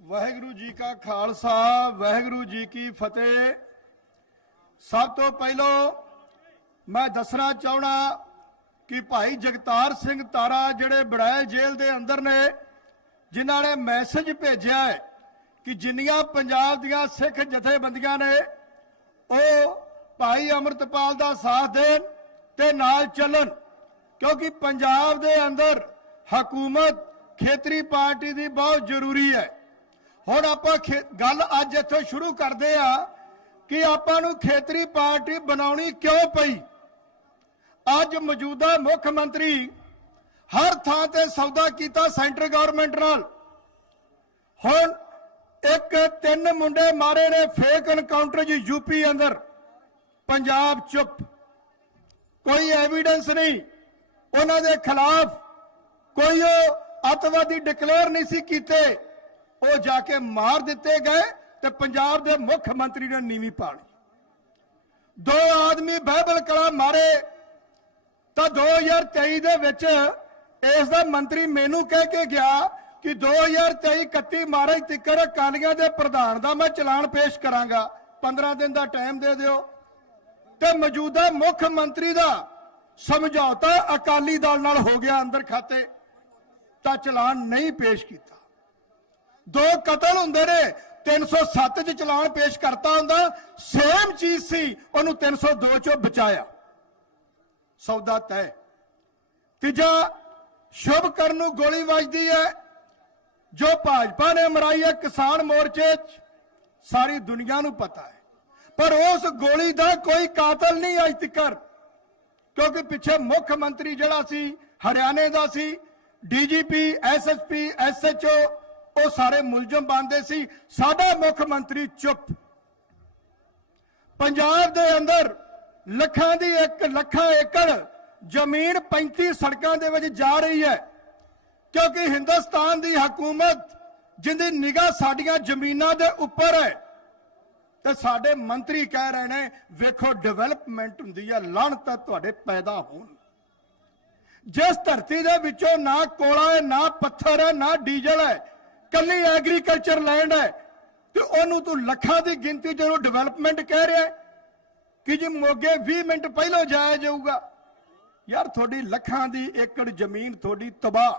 ਵਾਹਿਗੁਰੂ ਜੀ ਕਾ ਖਾਲਸਾ, ਵਾਹਿਗੁਰੂ ਜੀ ਕੀ ਫਤਿਹ। ਸਭ ਤੋਂ ਪਹਿਲਾਂ ਮੈਂ ਦੱਸਣਾ ਚਾਹਣਾ ਕਿ ਭਾਈ ਜਗਤਾਰ ਸਿੰਘ ਤਾਰਾ ਜਿਹੜੇ ਬੜਾਇਲ ਜੇਲ੍ਹ ਦੇ ਅੰਦਰ ਨੇ, ਜਿਨ੍ਹਾਂ ਨੇ ਮੈਸੇਜ ਭੇਜਿਆ ਹੈ ਕਿ ਜਿੰਨੀਆਂ ਪੰਜਾਬ ਦੀਆਂ ਸਿੱਖ ਜਥੇਬੰਦੀਆਂ ਨੇ, ਉਹ ਭਾਈ ਅਮਰਤਪਾਲ ਦਾ ਸਾਥ ਦੇਣ ਤੇ ਨਾਲ ਚੱਲਣ। ਕਿਉਂਕਿ ਪੰਜਾਬ ਦੇ ਅੰਦਰ ਹਕੂਮਤ ਖੇਤਰੀ ਪਾਰਟੀ ਦੀ ਬਹੁਤ ਜ਼ਰੂਰੀ ਹੈ। ਹੁਣ ਆਪਾਂ ਖੇ- ਗੱਲ ਅੱਜ ਇੱਥੋਂ ਸ਼ੁਰੂ ਕਰਦੇ ਆ ਕਿ ਆਪਾਂ ਨੂੰ ਖੇਤਰੀ ਪਾਰਟੀ ਬਣਾਉਣੀ ਕਿਉਂ ਪਈ? ਅੱਜ ਮੌਜੂਦਾ ਮੁੱਖ ਮੰਤਰੀ ਹਰ ਥਾਂ ਤੇ ਸੌਦਾ ਕੀਤਾ ਸੈਂਟਰ ਗਵਰਨਮੈਂਟ ਨਾਲ। ਹੁਣ ਇੱਕ ਤਿੰਨ ਮੁੰਡੇ ਮਾਰੇ ਨੇ ਫੇਕ ਐਨਕਾਊਂਟਰ ਜੀ ਯੂਪੀ ਅੰਦਰ। ਪੰਜਾਬ ਚੁੱਪ। ਕੋਈ ਐਵੀਡੈਂਸ ਨਹੀਂ। ਉਹਨਾਂ ਦੇ ਖਿਲਾਫ ਕੋਈ ਉਹ ਅੱਤਵਾਦੀ ਡਿਕਲੇਅਰ ਨਹੀਂ ਸੀ ਕੀਤੇ। ਉਹ ਜਾ ਕੇ ਮਾਰ ਦਿੱਤੇ ਗਏ ਤੇ ਪੰਜਾਬ ਦੇ ਮੁੱਖ ਮੰਤਰੀ ਨੇ ਨੀਵੀਂ ਪਾਣੀ ਦੋ ਆਦਮੀ ਬਹਿਬਲ ਕਲਾ ਮਾਰੇ, ਤਾਂ 2023 ਦੇ ਵਿੱਚ ਇਸ ਦਾ ਮੰਤਰੀ ਮੈਨੂੰ ਕਹਿ ਕੇ ਗਿਆ ਕਿ 2023 31 ਮਾਰਚ ਤੱਕ ਅਕਾਲੀਆਂ ਦੇ ਪ੍ਰਧਾਨ ਦਾ ਮੈਂ ਚਲਾਨ ਪੇਸ਼ ਕਰਾਂਗਾ। 15 ਦਿਨ ਦਾ ਟਾਈਮ ਦੇ ਦਿਓ। ਤੇ ਮੌਜੂਦਾ ਮੁੱਖ ਮੰਤਰੀ ਦਾ ਸਮਝੌਤਾ ਅਕਾਲੀ ਦਲ ਨਾਲ ਹੋ ਗਿਆ ਅੰਦਰ ਖਾਤੇ, ਤਾਂ ਚਲਾਨ ਨਹੀਂ ਪੇਸ਼ ਕੀਤਾ। ਦੋ ਕਤਲ ਹੁੰਦੇ ਨੇ 307 ਚ ਚਲਾਨ ਪੇਸ਼ ਕਰਤਾ ਹੁੰਦਾ, ਸੇਮ ਚੀਜ਼ ਸੀ, ਉਹਨੂੰ 302 ਚੋਂ ਬਚਾਇਆ। ਸੌਦਾ ਤੈ ਤੀਜਾ, ਸ਼ੁਭ ਕਰਨ ਨੂੰ ਗੋਲੀ ਵੱਜਦੀ ਹੈ। ਜੋ ਭਾਜਪਾ ਨੇ ਮਰਾਈ ਹੈ ਕਿਸਾਨ ਮੋਰਚੇ 'ਚ, ਸਾਰੀ ਦੁਨੀਆ ਨੂੰ ਪਤਾ ਹੈ। ਪਰ ਉਸ ਗੋਲੀ ਦਾ ਕੋਈ ਕਾਤਲ ਨਹੀਂ ਅਜ ਤੱਕ ਕਿਉਂਕਿ ਪਿੱਛੇ ਮੁੱਖ ਮੰਤਰੀ ਜਿਹੜਾ ਸੀ, ਹਰਿਆਣੇ ਦਾ ਸੀ, ਡੀਜੀਪੀ ਐਸਐਸਪੀ ਐਸਐਚਓ ਉਹ ਸਾਰੇ ਮੁਲਜ਼ਮ ਬਣਦੇ ਸੀ। ਸਾਡਾ ਮੁੱਖ ਮੰਤਰੀ ਚੁੱਪ। ਪੰਜਾਬ ਦੇ ਅੰਦਰ ਲੱਖਾਂ ਦੀ ਇੱਕ, ਲੱਖਾਂ ਏਕੜ ਜ਼ਮੀਨ 35 ਸੜਕਾਂ ਦੇ ਵਿੱਚ ਜਾ ਰਹੀ ਹੈ। ਕਿਉਂਕਿ ਹਿੰਦੁਸਤਾਨ ਦੀ ਹਕੂਮਤ ਜਿੰਦੀ ਨਿਗਾਹ ਸਾਡੀਆਂ ਜ਼ਮੀਨਾਂ ਦੇ ਉੱਪਰ ਹੈ। ਤੇ ਸਾਡੇ ਮੰਤਰੀ ਕਹਿ ਰਹੇ ਨੇ, ਵੇਖੋ ਡਿਵੈਲਪਮੈਂਟ ਹੁੰਦੀ ਹੈ ਲਾਹਣਤ ਤੁਹਾਡੇ ਪੈਦਾ ਹੋਣ। ਜਿਸ ਧਰਤੀ ਦੇ ਵਿੱਚੋਂ ਨਾ ਕੋਲਾ ਹੈ, ਨਾ ਪੱਥਰ ਹੈ, ਨਾ ਡੀਜ਼ਲ ਹੈ ਕੱਲੀ ਐਗਰੀਕਲਚਰ ਲੈਂਡ ਹੈ ਤੇ ਉਹਨੂੰ ਤੂੰ ਲੱਖਾਂ ਦੀ ਗਿਣਤੀ ਚ ਉਹਨੂੰ ਡਿਵੈਲਪਮੈਂਟ ਕਹਿ ਰਿਹਾ ਕਿ ਜੀ ਮੋਗੇ 20 ਮਿੰਟ ਪਹਿਲਾਂ ਜਾਇਆ ਜਾਊਗਾ। ਯਾਰ ਤੁਹਾਡੀ ਲੱਖਾਂ ਦੀ ਏਕੜ ਜ਼ਮੀਨ, ਤੁਹਾਡੀ ਤਬਾਹ।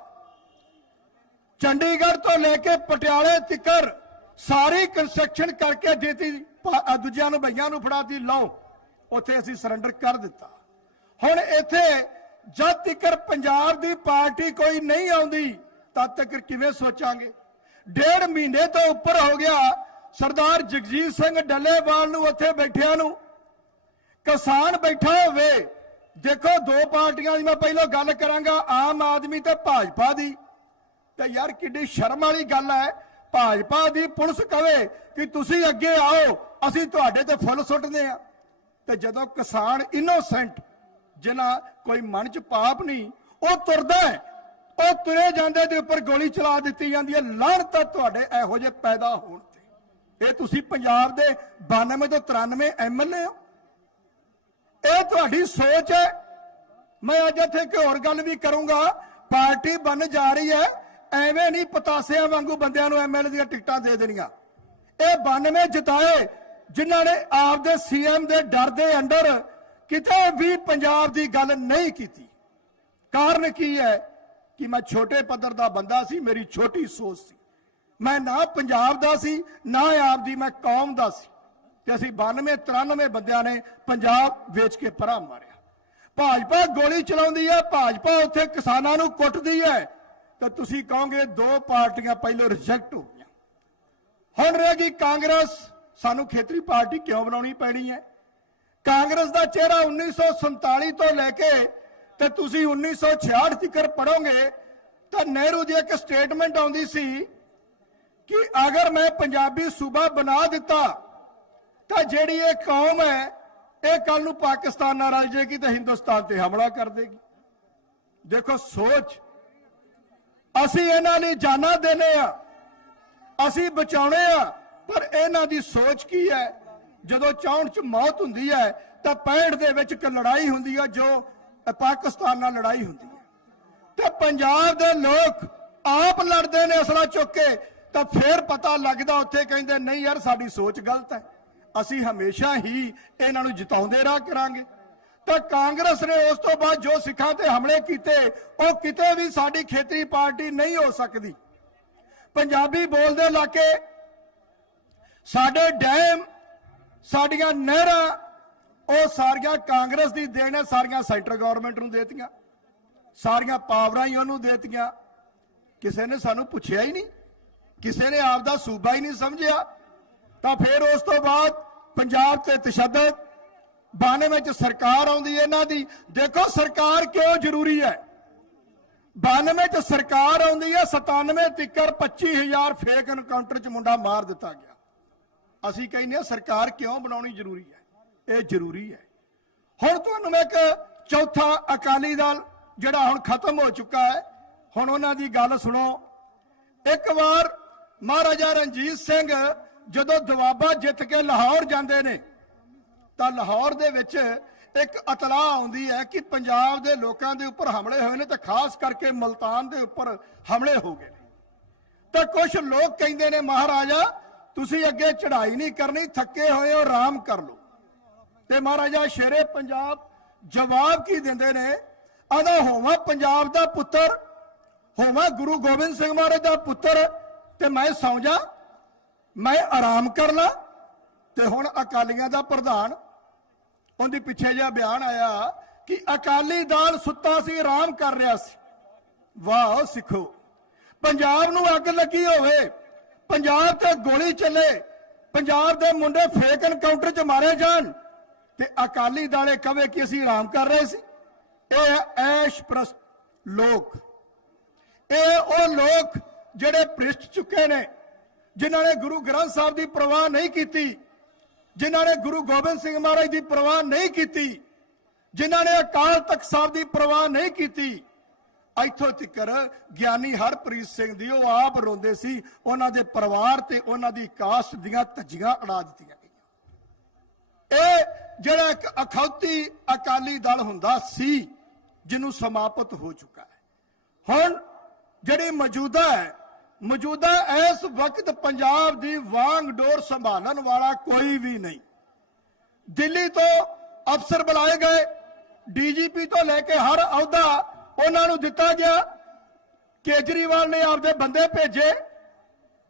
ਚੰਡੀਗੜ੍ਹ ਤੋਂ ਲੈ ਕੇ ਪਟਿਆਲੇ ਤੱਕਰ ਸਾਰੀ ਕੰਸਟਰਕਸ਼ਨ ਕਰਕੇ ਦਿੱਤੀ ਦੂਜਿਆਂ ਨੂੰ ਭਈਆਂ ਨੂੰ ਫੜਾਤੀ, ਲਓ, ਉੱਥੇ ਅਸੀਂ ਸਰੈਂਡਰ ਕਰ ਦਿੱਤਾ। ਹੁਣ ਇੱਥੇ ਜਦ ਤੱਕ ਪੰਜਾਬ ਦੀ ਪਾਰਟੀ ਕੋਈ ਨਹੀਂ ਆਉਂਦੀ, ਤਦ ਤੱਕ ਕਿਵੇਂ ਸੋਚਾਂਗੇ? ਡੇਢ ਮਹੀਨੇ ਤੋਂ ਉੱਪਰ ਹੋ ਗਿਆ ਸਰਦਾਰ ਜਗਜੀਤ ਸਿੰਘ ਡੱਲੇਵਾਲ ਨੂੰ ਉੱਥੇ ਬੈਠਿਆਂ ਨੂੰ। ਕਿਸਾਨ ਬੈਠਾ ਹੋਵੇ, ਦੇਖੋ ਦੋ ਪਾਰਟੀਆਂ ਦੀ ਮੈਂ ਪਹਿਲਾਂ ਗੱਲ ਕਰਾਂਗਾ, ਆਮ ਆਦਮੀ ਤੇ ਭਾਜਪਾ ਦੀ। ਤੇ ਯਾਰ ਕਿੱਡੀ ਸ਼ਰਮ ਵਾਲੀ ਗੱਲ ਹੈ, ਭਾਜਪਾ ਦੀ ਪੁਲਿਸ ਕਵੇ ਕਿ ਤੁਸੀਂ ਅੱਗੇ ਆਓ, ਅਸੀਂ ਤੁਹਾਡੇ ਤੇ ਫੁੱਲ ਸੁੱਟਦੇ ਆ ਤੇ ਜਦੋਂ ਕਿਸਾਨ ਇਨੋਸੈਂਟ ਜਿਨ੍ਹਾਂ ਕੋਈ ਮਨ ਚ ਪਾਪ ਨਹੀਂ, ਉਹ ਤੁਰਦਾ ਹੈ ਉਹ ਤੁਰੇ ਜਾਂਦੇ ਦੇ ਉੱਪਰ ਗੋਲੀ ਚਲਾ ਦਿੱਤੀ ਜਾਂਦੀ ਹੈ। ਲਾਹਣਤ ਹੈ ਤੁਹਾਡੇ ਇਹੋ ਜਿਹੇ ਪੈਦਾ ਹੋਣ ਤੇ। ਇਹ ਤੁਸੀਂ ਪੰਜਾਬ ਦੇ 92 ਤੋਂ 93 ਐਮਐਲਏ ਹੋ। ਇਹ ਤੁਹਾਡੀ ਸੋਚ ਹੈ। ਮੈਂ ਅੱਜ ਇੱਥੇ ਇੱਕ ਹੋਰ ਗੱਲ ਵੀ ਕਰੂੰਗਾ। ਪਾਰਟੀ ਬਣ ਜਾ ਰਹੀ ਹੈ। ਐਵੇਂ ਨਹੀਂ ਪਤਾਸਿਆਂ ਵਾਂਗੂ ਬੰਦਿਆਂ ਨੂੰ ਐਮਐਲਏ ਦੀਆਂ ਟਿਕਟਾਂ ਦੇ ਦੇਣੀਆਂ। ਇਹ 92 ਜਿਤਾਏ, ਜਿਨ੍ਹਾਂ ਨੇ ਆਪਦੇ ਸੀਐਮ ਦੇ ਡਰ ਦੇ ਅੰਡਰ ਕਿਤੇ ਵੀ ਪੰਜਾਬ ਦੀ ਗੱਲ ਨਹੀਂ ਕੀਤੀ। ਕਾਰਨ ਕੀ ਹੈ? ਕਿ ਮੈਂ ਛੋਟੇ ਪੱਧਰ ਦਾ ਬੰਦਾ ਸੀ, ਮੇਰੀ ਛੋਟੀ ਸੋਚ ਸੀ। ਮੈਂ ਨਾ ਪੰਜਾਬ ਦਾ ਸੀ, ਨਾ ਆਪਦੀ ਮੈਂ ਕੌਮ ਦਾ ਸੀ। ਤੇ ਅਸੀਂ 92 93 ਬੰਦਿਆਂ ਨੇ ਪੰਜਾਬ ਵੇਚ ਕੇ ਪਰਾਂ ਮਾਰਿਆ। ਭਾਜਪਾ ਗੋਲੀ ਚਲਾਉਂਦੀ ਹੈ, ਭਾਜਪਾ ਉੱਥੇ ਕਿਸਾਨਾਂ ਨੂੰ ਕੁੱਟਦੀ ਹੈ। ਤਾਂ ਤੁਸੀਂ ਕਹੋਗੇ, ਦੋ ਪਾਰਟੀਆਂ ਪਹਿਲਾਂ ਰਿਜੈਕਟ ਹੋ ਗਈਆਂ। ਹੁਣ ਰਹਿ ਗਈ ਕਾਂਗਰਸ। ਸਾਨੂੰ ਖੇਤਰੀ ਪਾਰਟੀ ਕਿਉਂ ਬਣਾਉਣੀ ਪੈਣੀ ਹੈ? ਕਾਂਗਰਸ ਦਾ ਚਿਹਰਾ 1947 ਤੋਂ ਲੈ ਕੇ ਤੇ ਤੁਸੀਂ 1966 ਤੱਕ ਪੜੋਗੇ ਤਾਂ ਨਹਿਰੂ ਦੀ ਇੱਕ ਸਟੇਟਮੈਂਟ ਆਉਂਦੀ ਸੀ ਕਿ ਅਗਰ ਮੈਂ ਪੰਜਾਬੀ ਸੂਬਾ ਬਣਾ ਦਿੱਤਾ, ਤਾਂ ਜਿਹੜੀ ਇਹ ਕੌਮ ਹੈ, ਇਹ ਕੱਲ ਨੂੰ ਪਾਕਿਸਤਾਨ ਨਾਲ ਰਲ ਜਾਏਗੀ ਤੇ ਹਿੰਦੁਸਤਾਨ ਤੇ ਹਮਲਾ ਕਰ ਦੇਗੀ। ਦੇਖੋ, ਸੋਚ। ਅਸੀਂ ਇਹਨਾਂ ਲਈ ਜਾਨਾਂ ਦੇਨੇ ਆ। ਅਸੀਂ ਬਚਾਉਣੇ ਆ, ਪਰ ਇਹਨਾਂ ਦੀ ਸੋਚ ਕੀ ਹੈ? ਜਦੋਂ ਚਾਹਣ ਚ ਮੌਤ ਹੁੰਦੀ ਹੈ, ਤਾਂ 65 ਦੇ ਵਿੱਚ ਇੱਕ ਲੜਾਈ ਹੁੰਦੀ ਹੈ ਜੋ ਪਾਕਿਸਤਾਨ ਨਾਲ ਲੜਾਈ ਹੁੰਦੀ ਹੈ। ਤੇ ਪੰਜਾਬ ਦੇ ਲੋਕ ਆਪ ਲੜਦੇ ਨੇ ਅਸਲਾ ਚੁੱਕ ਕੇ, ਤਾਂ ਫੇਰ ਪਤਾ ਲੱਗਦਾ ਉੱਥੇ ਕਹਿੰਦੇ, ਨਹੀਂ ਯਾਰ, ਸਾਡੀ ਸੋਚ ਗਲਤ ਹੈ। ਅਸੀਂ ਹਮੇਸ਼ਾ ਹੀ ਇਹਨਾਂ ਨੂੰ ਜਿਤਾਉਂਦੇ ਰਾਹ ਕਰਾਂਗੇ। ਤਾਂ ਕਾਂਗਰਸ ਨੇ ਉਸ ਤੋਂ ਬਾਅਦ ਜੋ ਸਿੱਖਾਂ ਤੇ ਹਮਲੇ ਕੀਤੇ, ਉਹ ਕਿਤੇ ਵੀ ਸਾਡੀ ਖੇਤਰੀ ਪਾਰਟੀ ਨਹੀਂ ਹੋ ਸਕਦੀ। ਪੰਜਾਬੀ ਬੋਲਦੇ ਇਲਾਕੇ, ਸਾਡੇ ਡੈਮ, ਸਾਡੀਆਂ ਨਹਿਰਾਂ ਉਹ ਸਾਰੀਆਂ ਕਾਂਗਰਸ ਦੀ ਦੇਣ ਹੈ, ਸਾਰੀਆਂ ਸੈਂਟਰ ਗਵਰਨਮੈਂਟ ਨੂੰ ਦੇਤੀਆਂ, ਸਾਰੀਆਂ ਪਾਵਰਾਂ ਹੀ ਉਹਨੂੰ ਦੇਤੀਆਂ। ਕਿਸੇ ਨੇ ਸਾਨੂੰ ਪੁੱਛਿਆ ਹੀ ਨਹੀਂ, ਕਿਸੇ ਨੇ ਆਪ ਦਾ ਸੂਬਾ ਹੀ ਨਹੀਂ ਸਮਝਿਆ। ਤਾਂ ਫਿਰ ਉਸ ਤੋਂ ਬਾਅਦ ਪੰਜਾਬ ਤੇ ਤਸ਼ੱਦਦ 92 ਵਿੱਚ ਸਰਕਾਰ ਆਉਂਦੀ ਹੈ ਇਹਨਾਂ ਦੀ। ਦੇਖੋ ਸਰਕਾਰ ਕਿਉਂ ਜ਼ਰੂਰੀ ਹੈ? 92 ਚ ਸਰਕਾਰ ਆਉਂਦੀ ਹੈ 97 ਤਿੱਕਰ 25000 ਫੇਕ ਐਨਕਾਊਂਟਰ ਚ ਮੁੰਡਾ ਮਾਰ ਦਿੱਤਾ ਗਿਆ। ਅਸੀਂ ਕਹਿੰਦੇ ਹਾਂ ਸਰਕਾਰ ਕਿਉਂ ਬਣਾਉਣੀ ਜ਼ਰੂਰੀ ਹੈ? ਇਹ ਜ਼ਰੂਰੀ ਹੈ। ਹੁਣ ਤੁਹਾਨੂੰ ਮੈਂ ਇੱਕ ਚੌਥਾ ਅਕਾਲੀ ਦਲ ਜਿਹੜਾ ਹੁਣ ਖਤਮ ਹੋ ਚੁੱਕਾ ਹੈ, ਹੁਣ ਉਹਨਾਂ ਦੀ ਗੱਲ ਸੁਣੋ। ਇੱਕ ਵਾਰ ਮਹਾਰਾਜਾ ਰਣਜੀਤ ਸਿੰਘ ਜਦੋਂ ਦਵਾਬਾ ਜਿੱਤ ਕੇ ਲਾਹੌਰ ਜਾਂਦੇ ਨੇ, ਤਾਂ ਲਾਹੌਰ ਦੇ ਵਿੱਚ ਇੱਕ ਇਤਲਾਹ ਆਉਂਦੀ ਹੈ ਕਿ ਪੰਜਾਬ ਦੇ ਲੋਕਾਂ ਦੇ ਉੱਪਰ ਹਮਲੇ ਹੋਏ ਨੇ ਤੇ ਖਾਸ ਕਰਕੇ ਮਲਤਾਨ ਦੇ ਉੱਪਰ ਹਮਲੇ ਹੋ ਗਏ ਨੇ। ਤਾਂ ਕੁਝ ਲੋਕ ਕਹਿੰਦੇ ਨੇ, ਮਹਾਰਾਜਾ, ਤੁਸੀਂ ਅੱਗੇ ਚੜ੍ਹਾਈ ਨਹੀਂ ਕਰਨੀ, ਥੱਕੇ ਹੋਏ ਹੋ, ਆਰਾਮ ਕਰ ਲਓ। ਤੇ ਮਹਾਰਾਜਾ ਸ਼ੇਰੇ ਪੰਜਾਬ ਜਵਾਬ ਕੀ ਦਿੰਦੇ ਨੇ? ਆਦਾ ਹੋਵਾਂ ਪੰਜਾਬ ਦਾ ਪੁੱਤਰ, ਹੋਵਾਂ ਗੁਰੂ ਗੋਬਿੰਦ ਸਿੰਘ ਮਹਾਰਾਜ ਦਾ ਪੁੱਤਰ ਤੇ ਮੈਂ ਸੌਂ ਜਾ, ਮੈਂ ਆਰਾਮ ਕਰ ਲਾਂ। ਤੇ ਹੁਣ ਅਕਾਲੀਆਂ ਦਾ ਪ੍ਰਧਾਨ, ਉਹਦੇ ਪਿੱਛੇ ਜਿਹਾ ਬਿਆਨ ਆਇਆ ਕਿ ਅਕਾਲੀ ਦਲ ਸੁੱਤਾ ਸੀ, ਆਰਾਮ ਕਰ ਰਿਹਾ ਸੀ। ਵਾਹ ਸਿੱਖੋ, ਪੰਜਾਬ ਨੂੰ ਅੱਗ ਲੱਗੀ ਹੋਵੇ, ਪੰਜਾਬ ਤੇ ਗੋਲੀ ਚੱਲੇ, ਪੰਜਾਬ ਦੇ ਮੁੰਡੇ ਫੇਕ ਐਨਕਾਊਂਟਰ 'ਚ ਮਾਰੇ ਜਾਣ। ਤੇ ਅਕਾਲੀ ਦਾਲੇ ਕਵੇ ਕਿ ਅਸੀਂ ਆਰਾਮ ਕਰ ਰਹੇ ਸੀ। ਇਹ ਐਸ਼ ਪ੍ਰਸਤ ਲੋਕ। ਇਹ ਉਹ ਲੋਕ ਜਿਹੜੇ ਭ੍ਰਿਸ਼ਟ ਚੁੱਕੇ ਨੇ, ਜਿਨ੍ਹਾਂ ਨੇ ਗੁਰੂ ਗ੍ਰੰਥ ਸਾਹਿਬ ਦੀ ਪ੍ਰਵਾਹ ਨਹੀਂ ਕੀਤੀ, ਜਿਨ੍ਹਾਂ ਨੇ ਗੁਰੂ ਗੋਬਿੰਦ ਸਿੰਘ ਮਹਾਰਾਜ ਦੀ ਪ੍ਰਵਾਹ ਨਹੀਂ ਕੀਤੀ, ਜਿਨ੍ਹਾਂ ਨੇ ਅਕਾਲ ਤਖਤ ਸਾਹਿਬ ਦੀ ਪ੍ਰਵਾਹ ਨਹੀਂ ਕੀਤੀ। ਇੱਥੋਂ ਤੱਕਰ ਗਿਆਨੀ ਹਰਪ੍ਰੀਤ ਸਿੰਘ ਦੀ ਉਹ ਆਪ ਰੋਂਦੇ ਸੀ, ਉਹਨਾਂ ਦੇ ਪਰਿਵਾਰ ਤੇ ਉਹਨਾਂ ਦੀ ਕਾਸਟ ਦੀਆਂ ਧੱਜੀਆਂ ਉਡਾ ਦਿੱਤੀਆਂ ਗਈਆਂ। ਇਹ ਜਿਹੜਾ ਇੱਕ ਅਖੌਤੀ ਅਕਾਲੀ ਦਲ ਹੁੰਦਾ ਸੀ, ਜਿਹਨੂੰ ਸਮਾਪਤ ਹੋ ਚੁੱਕਾ ਹੈ। ਹੁਣ ਜਿਹੜੀ ਮੌਜੂਦਾ ਹੈ, ਮੌਜੂਦਾ ਇਸ ਵਕਤ ਪੰਜਾਬ ਦੀ ਵਾਂਗ ਡੋਰ ਸੰਭਾਲਣ ਵਾਲਾ ਕੋਈ ਵੀ ਨਹੀਂ। ਦਿੱਲੀ ਤੋਂ ਅਫਸਰ ਬੁਲਾਏ ਗਏ, ਡੀਜੀਪੀ ਤੋਂ ਲੈ ਕੇ ਹਰ ਅਹੁਦਾ ਉਹਨਾਂ ਨੂੰ ਦਿੱਤਾ ਗਿਆ। ਕੇਜਰੀਵਾਲ ਨੇ ਆਪਦੇ ਬੰਦੇ ਭੇਜੇ,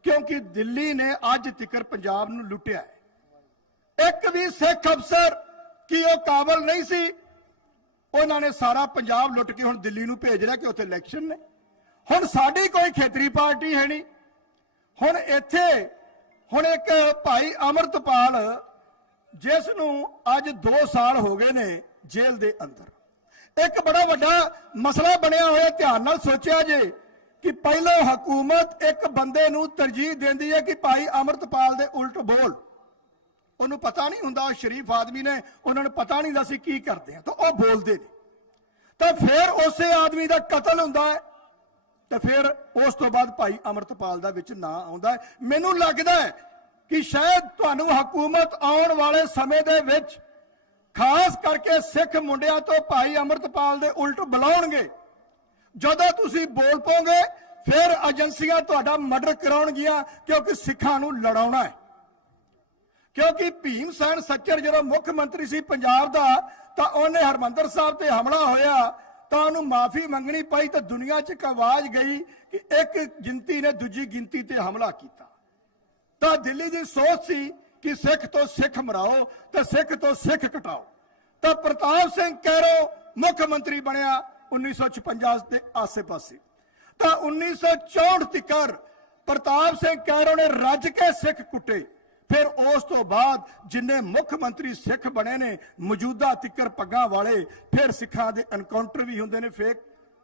ਕਿਉਂਕਿ ਦਿੱਲੀ ਨੇ ਅੱਜ ਤੱਕ ਪੰਜਾਬ ਨੂੰ ਲੁੱਟਿਆ ਹੈ। ਇੱਕ ਵੀ ਸਿੱਖ ਅਫਸਰ ਕੀ ਉਹ ਕਾਬਲ ਨਹੀਂ ਸੀ? ਉਹਨਾਂ ਨੇ ਸਾਰਾ ਪੰਜਾਬ ਲੁੱਟ ਕੇ ਹੁਣ ਦਿੱਲੀ ਨੂੰ ਭੇਜ ਰਿਹਾ ਕਿ ਉੱਥੇ ਇਲੈਕਸ਼ਨ ਨੇ। ਹੁਣ ਸਾਡੀ ਕੋਈ ਖੇਤਰੀ ਪਾਰਟੀ ਹੈ ਨਹੀਂ। ਹੁਣ ਇੱਥੇ, ਹੁਣ ਇੱਕ ਭਾਈ ਅਮਰਤਪਾਲ, ਜਿਸ ਨੂੰ ਅੱਜ 2 ਸਾਲ ਹੋ ਗਏ ਨੇ ਜੇਲ੍ਹ ਦੇ ਅੰਦਰ। ਇੱਕ ਬੜਾ ਵੱਡਾ ਮਸਲਾ ਬਣਿਆ ਹੋਇਆ, ਧਿਆਨ ਨਾਲ ਸੋਚਿਆ ਜੇ, ਕਿ ਪਹਿਲਾਂ ਹਕੂਮਤ ਇੱਕ ਬੰਦੇ ਨੂੰ ਤਰਜੀਹ ਦਿੰਦੀ ਹੈ ਕਿ ਭਾਈ ਅਮਰਤਪਾਲ ਦੇ ਉਲਟ ਬੋਲ। ਉਹਨੂੰ ਪਤਾ ਨਹੀਂ ਹੁੰਦਾ, ਉਹ ਸ਼ਰੀਫ ਆਦਮੀ ਨੇ, ਉਹਨਾਂ ਨੂੰ ਪਤਾ ਨਹੀਂ ਅਸੀਂ ਕੀ ਕਰਦੇ ਆ ਤਾਂ ਉਹ ਬੋਲਦੇ ਨੇ। ਤਾਂ ਫਿਰ ਉਸੇ ਆਦਮੀ ਦਾ ਕਤਲ ਹੁੰਦਾ ਹੈ, ਤੇ ਫਿਰ ਉਸ ਤੋਂ ਬਾਅਦ ਭਾਈ ਅਮਰਤਪਾਲ ਦਾ ਵਿੱਚ ਨਾਂ ਆਉਂਦਾ ਮੈਨੂੰ ਲੱਗਦਾ ਹੈ ਕਿ ਸ਼ਾਇਦ ਤੁਹਾਨੂੰ ਹਕੂਮਤ ਆਉਣ ਵਾਲੇ ਸਮੇਂ ਦੇ ਵਿੱਚ, ਖਾਸ ਕਰਕੇ ਸਿੱਖ ਮੁੰਡਿਆਂ ਤੋਂ ਭਾਈ ਅਮਰਤਪਾਲ ਦੇ ਉਲਟ ਬੁਲਾਉਣਗੇ। ਜਦੋਂ ਤੁਸੀਂ ਬੋਲ ਪੋਗੇ, ਫਿਰ ਏਜੰਸੀਆਂ ਤੁਹਾਡਾ ਮਰਡਰ ਕਰਾਉਣਗੀਆਂ, ਕਿਉਂਕਿ ਸਿੱਖਾਂ ਨੂੰ ਲੜਾਉਣਾ ਹੈ। ਕਿਉਂਕਿ ਭੀਮ ਸੈਨ ਸੱਚਰ ਜਦੋਂ ਮੁੱਖ ਮੰਤਰੀ ਸੀ ਪੰਜਾਬ ਦਾ, ਤਾਂ ਉਹਨੇ ਹਰਮੰਦਰ ਸਾਹਿਬ ਤੇ ਹਮਲਾ ਹੋਇਆ, ਤਾਂ ਉਹਨੂੰ ਮਾਫੀ ਮੰਗਣੀ ਪਈ ਤਾਂ ਦੁਨੀਆ 'ਚ ਇੱਕ ਆਵਾਜ਼ ਗਈ ਕਿ ਇੱਕ ਗਿਣਤੀ ਨੇ ਦੂਜੀ ਗਿਣਤੀ ਤੇ ਹਮਲਾ ਕੀਤਾ। ਤਾਂ ਦਿੱਲੀ ਦੀ ਸੋਚ ਸੀ ਕਿ ਸਿੱਖ ਤੋਂ ਸਿੱਖ ਮਰਾਓ ਤੇ ਸਿੱਖ ਤੋਂ ਸਿੱਖ ਕਟਾਓ। ਤਾਂ ਪ੍ਰਤਾਪ ਸਿੰਘ ਕੈਰੋ ਮੁੱਖ ਮੰਤਰੀ ਬਣਿਆ 1956 ਦੇ ਆਸੇ-ਪਾਸੇ। ਤਾਂ 1964 ਤੱਕਰ ਪ੍ਰਤਾਪ ਸਿੰਘ ਕੈਰੋ ਨੇ ਰੱਜ ਕੇ ਸਿੱਖ ਕੁੱਟੇ। ਫਿਰ ਉਸ ਤੋਂ ਬਾਅਦ ਜਿੰਨੇ ਮੁੱਖ ਮੰਤਰੀ ਸਿੱਖ ਬਣੇ ਨੇ, ਮੌਜੂਦਾ ਤਿੱਕਰ ਪੱਗਾਂ ਵਾਲੇ, ਫਿਰ ਸਿੱਖਾਂ ਦੇ ਐਨਕਾਊਂਟਰ ਵੀ ਹੁੰਦੇ ਨੇ ਫੇਕ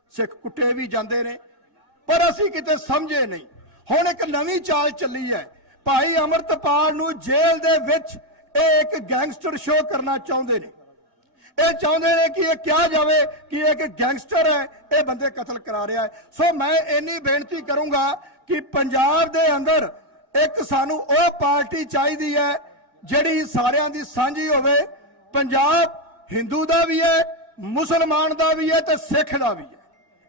ਸਿੱਖ ਕੁੱਟੇ ਵੀ ਜਾਂਦੇ ਨੇ। ਪਰ ਅਸੀਂ ਕਿਤੇ ਸਮਝੇ ਨਹੀਂ। ਹੁਣ ਇੱਕ ਨਵੀਂ ਚਾਲ ਚੱਲੀ ਹੈ। ਭਾਈ ਅਮਰਤਪਾਲ ਨੂੰ ਜੇਲ੍ਹ ਦੇ ਵਿੱਚ ਇਹ ਇੱਕ ਗੈਂਗਸਟਰ ਸ਼ੋਅ ਕਰਨਾ ਚਾਹੁੰਦੇ ਨੇ। ਇਹ ਚਾਹੁੰਦੇ ਨੇ ਕਿ ਇਹ ਕਿਹਾ ਜਾਵੇ ਕਿ ਇਹ ਇੱਕ ਗੈਂਗਸਟਰ ਹੈ, ਇਹ ਬੰਦੇ ਕਤਲ ਕਰਾ ਰਿਹਾ ਹੈ। ਸੋ ਮੈਂ ਇੰਨੀ ਬੇਨਤੀ ਕਰੂੰਗਾ ਕਿ ਪੰਜਾਬ ਦੇ ਅੰਦਰ ਇੱਕ ਸਾਨੂੰ ਉਹ ਪਾਰਟੀ ਚਾਹੀਦੀ ਹੈ ਜਿਹੜੀ ਸਾਰਿਆਂ ਦੀ ਸਾਂਝੀ ਹੋਵੇ। ਪੰਜਾਬ ਹਿੰਦੂ ਦਾ ਵੀ ਹੈ, ਮੁਸਲਮਾਨ ਦਾ ਵੀ ਹੈ ਤੇ ਸਿੱਖ ਦਾ ਵੀ ਹੈ।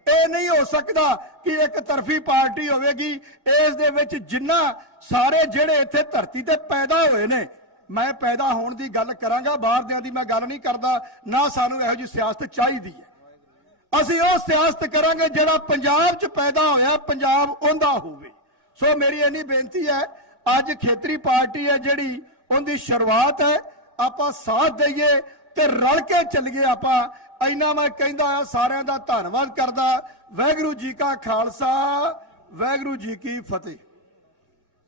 ਇਹ ਨਹੀਂ ਹੋ ਸਕਦਾ ਕਿ ਇੱਕ ਤਰਫੀ ਪਾਰਟੀ ਹੋਵੇਗੀ, ਇਸ ਦੇ ਵਿੱਚ ਜਿੰਨਾ ਸਾਰੇ ਜਿਹੜੇ ਇੱਥੇ ਧਰਤੀ ਤੇ ਪੈਦਾ ਹੋਏ ਨੇ, ਮੈਂ ਪੈਦਾ ਹੋਣ ਦੀ ਗੱਲ ਕਰਾਂਗਾ ਬਾਹਰਦਿਆਂ ਦੀ ਮੈਂ ਗੱਲ ਨਹੀਂ ਕਰਦਾ, ਨਾ ਸਾਨੂੰ ਇਹੋ ਜਿਹੀ ਸਿਆਸਤ ਚਾਹੀਦੀ ਹੈ। ਅਸੀਂ ਉਹ ਸਿਆਸਤ ਕਰਾਂਗੇ ਜਿਹੜਾ ਪੰਜਾਬ 'ਚ ਪੈਦਾ ਹੋਇਆ, ਪੰਜਾਬ ਉਹਦਾ ਹੋਵੇ। ਸੋ ਮੇਰੀ ਇੰਨੀ ਬੇਨਤੀ ਹੈ, ਅੱਜ ਖੇਤਰੀ ਪਾਰਟੀ ਹੈ ਜਿਹੜੀ ਉਹਦੀ ਸ਼ੁਰੂਆਤ ਹੈ, ਆਪਾਂ ਸਾਥ ਦਈਏ ਤੇ ਰਲ ਕੇ ਚੱਲੀਏ ਆਪਾਂ। ਇੰਨਾ ਮੈਂ ਕਹਿੰਦਾ ਆ, ਸਾਰਿਆਂ ਦਾ ਧੰਨਵਾਦ ਕਰਦਾ। ਵਾਹਿਗੁਰੂ ਜੀ ਕਾ ਖਾਲਸਾ, ਵਾਹਿਗੁਰੂ ਜੀ ਕੀ ਫਤਿਹ।